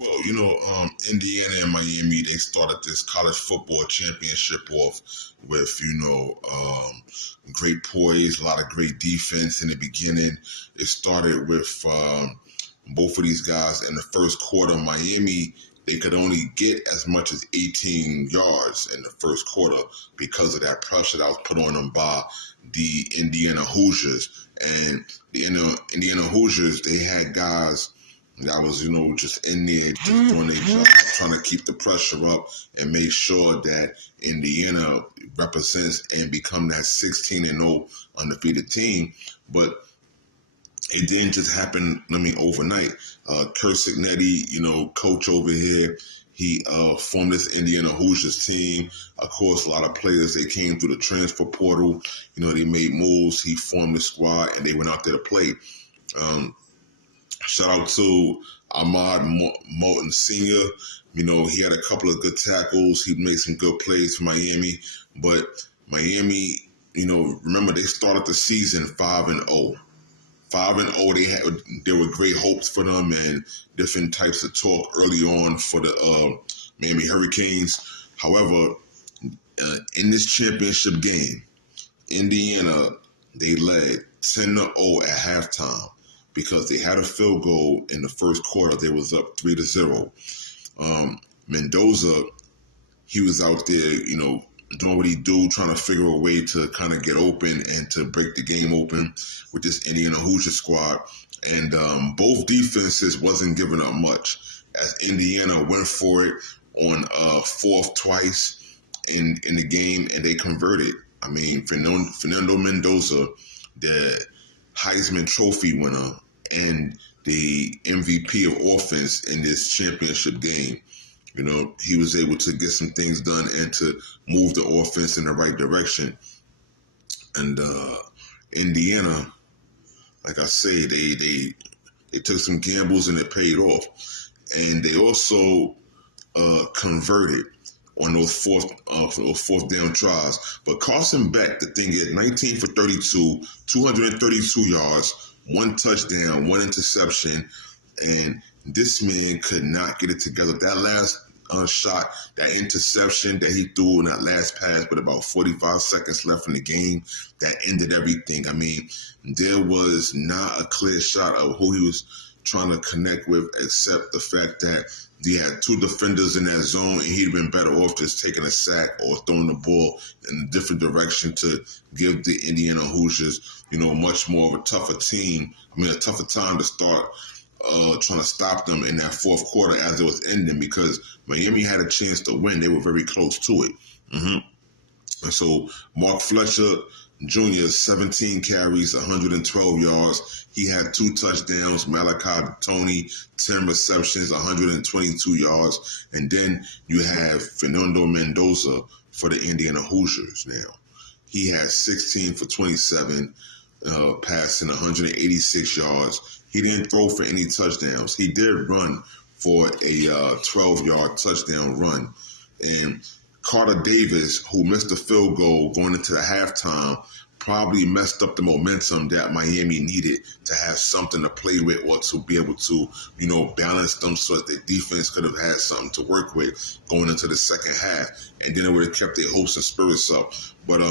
Well, Indiana and Miami, they started this college football championship off with, great poise, a lot of great defense in the beginning. It started with both of these guys in the first quarter. Miami, they could only get as much as 18 yards in the first quarter because of that pressure that was put on them by the Indiana Hoosiers. And the Indiana Hoosiers, they had guys that was, just in there, just doing their job, trying to keep the pressure up and make sure that Indiana represents and become that 16-0 undefeated team. But it didn't just happen, overnight. Kurt Signetti, coach over here, he formed this Indiana Hoosiers team. Of course, a lot of players, they came through the transfer portal. They made moves. He formed the squad, and they went out there to play. Shout out to Ahmad Moulton Sr. He had a couple of good tackles. He made some good plays for Miami. But Miami, remember they started the season 5-0. 5-0, there were great hopes for them and different types of talk early on for the Miami Hurricanes. However, in this championship game, Indiana, they led 10-0 at halftime because they had a field goal in the first quarter. They was up 3-0. Mendoza, he was out there, doing what he do, trying to figure a way to kind of get open and to break the game open with this Indiana Hoosier squad. And both defenses wasn't giving up much as Indiana went for it on fourth twice in the game, and they converted. I mean, Fernando Mendoza, the Heisman Trophy winner and the MVP of offense in this championship game, he was able to get some things done and to move the offense in the right direction. And Indiana, like I say, they took some gambles and it paid off. And they also converted on those fourth down tries. But Carson Beck, the thing is, 19 for 32, 232 yards, one touchdown, one interception, and this man could not get it together. That last shot, that interception that he threw in that last pass with about 45 seconds left in the game, that ended everything. I mean, there was not a clear shot of who he was trying to connect with except the fact that he had two defenders in that zone and he'd been better off just taking a sack or throwing the ball in a different direction to give the Indiana Hoosiers, much more of a tougher time to start trying to stop them in that fourth quarter as it was ending because Miami had a chance to win. They were very close to it. And so Mark Fletcher Jr., 17 carries, 112 yards. He had 2 touchdowns. Malachi Tony, 10 receptions, 122 yards. And then you have Fernando Mendoza for the Indiana Hoosiers now. He had 16 for 27, passing 186 yards. He didn't throw for any touchdowns. He did run for a 12-yard touchdown run. And Carter Davis, who missed the field goal going into the halftime, probably messed up the momentum that Miami needed to have something to play with or to be able to, balance them so that the defense could have had something to work with going into the second half. And then it would have kept their hopes and spirits up. But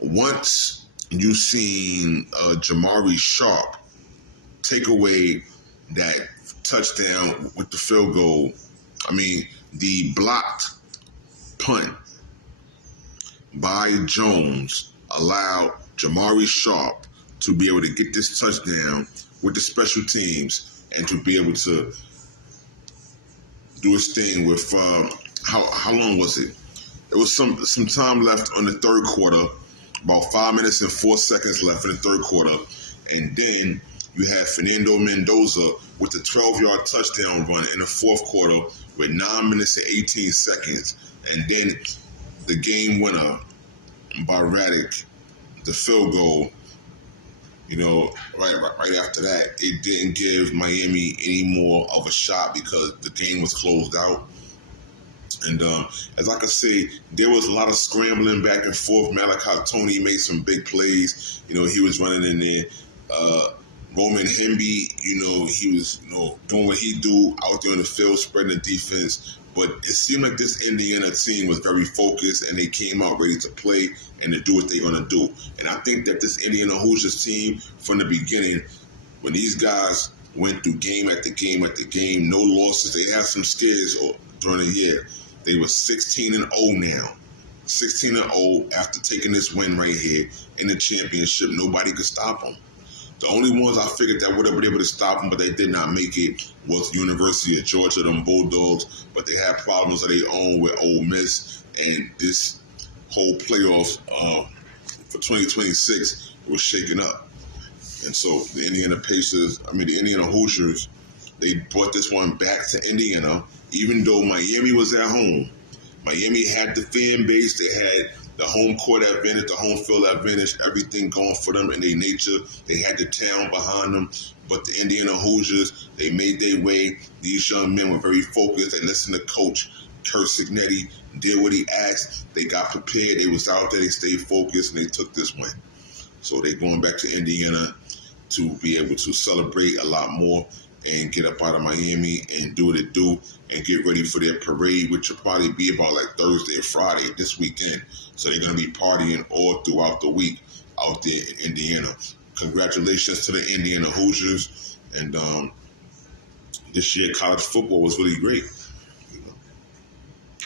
once you seen Jamari Sharp take away that touchdown with the field goal, the blocked punt by Jones allowed Jamari Sharp to be able to get this touchdown with the special teams and to be able to do his thing with how long was it? It was some time left on the third quarter, about 5 minutes and 4 seconds left in the third quarter, and then you had Fernando Mendoza with the 12-yard touchdown run in the fourth quarter with 9 minutes and 18 seconds. And then the game winner by Raddick, the field goal, right after that, it didn't give Miami any more of a shot because the game was closed out. And as I could say, there was a lot of scrambling back and forth. Malachi Tony made some big plays. He was running in there. Roman Hemby, he was, doing what he do out there on the field, spreading the defense. But it seemed like this Indiana team was very focused, and they came out ready to play and to do what they're going to do. And I think that this Indiana Hoosiers team, from the beginning, when these guys went through game after game after game, no losses, they had some scares during the year. They were 16-0 now. 16-0 after taking this win right here in the championship. Nobody could stop them. The only ones I figured that would have been able to stop them, but they did not make it, was University of Georgia, them Bulldogs. But they had problems of their own with Ole Miss, and this whole playoffs for 2026 was shaken up. And so the Indiana Hoosiers, they brought this one back to Indiana, even though Miami was at home. Miami had the fan base, they had the home court advantage, the home field advantage, everything going for them in their nature. They had the town behind them. But the Indiana Hoosiers, they made their way. These young men were very focused. They listened to Coach Kurt Signetti, did what he asked. They got prepared. They was out there. They stayed focused, and they took this win. So they're going back to Indiana to be able to celebrate a lot more and get up out of Miami and do what it do and get ready for their parade, which will probably be about like Thursday or Friday this weekend. So they're going to be partying all throughout the week out there in Indiana. Congratulations to the Indiana Hoosiers. And this year college football was really great.